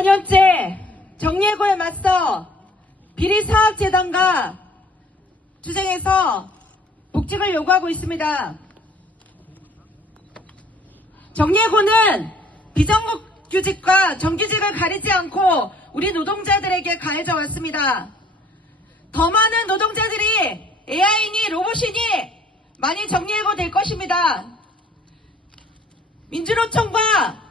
5년째 정예고에 맞서 비리사학재단과 투쟁해서 복직을 요구하고 있습니다. 정예고는 비정규직과 정규직을 가리지 않고 우리 노동자들에게 가해져 왔습니다. 더 많은 노동자들이 AI니 로봇이니 많이 정리해고 될 것입니다. 민주노총과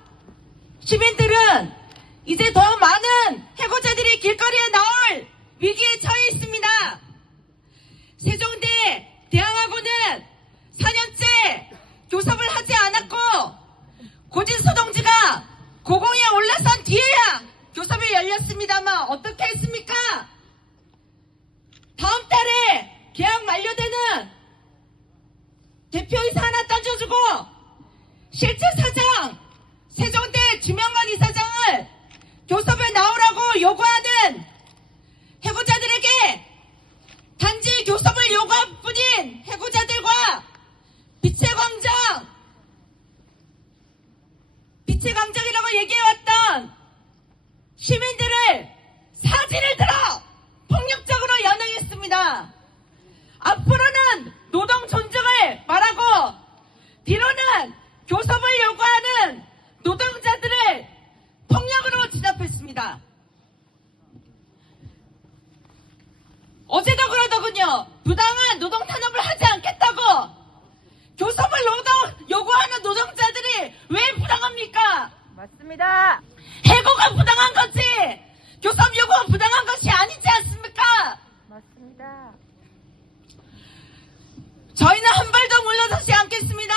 시민들은 이제 더 많은 해고자들이 길거리에 나올 위기에 처해 있습니다. 세종대 대항하고는 4년째 교섭을 하지 않았고 고진소동지가 고공에 올라선 뒤에야 교섭이 열렸습니다만 어떻게 했습니까? 다음 달에 계약 만료되는 대표이사 하나 따져주고 실제 사장 세종대 주명관 이사장을 교섭에 요구하는 해고자들에게 단지 교섭을 요구할 뿐인 해고자들과 빛의 광장 빛의 광장이라고 얘기해왔던 시민들을 사진을 들어 폭력적으로 연행했습니다. 앞으로는 노동 존중을 말하고 뒤로는 교섭을 요구하는 노동자들을 폭력으로 진압했습니다. 정부는요 부당한 노동 탄압을 하지 않겠다고 교섭을 노동 요구하는 노동자들이 왜 부당합니까? 맞습니다. 해고가 부당한 거지 교섭 요구가 부당한 것이 아니지 않습니까? 맞습니다. 저희는 한 발 더 물러서지 않겠습니다.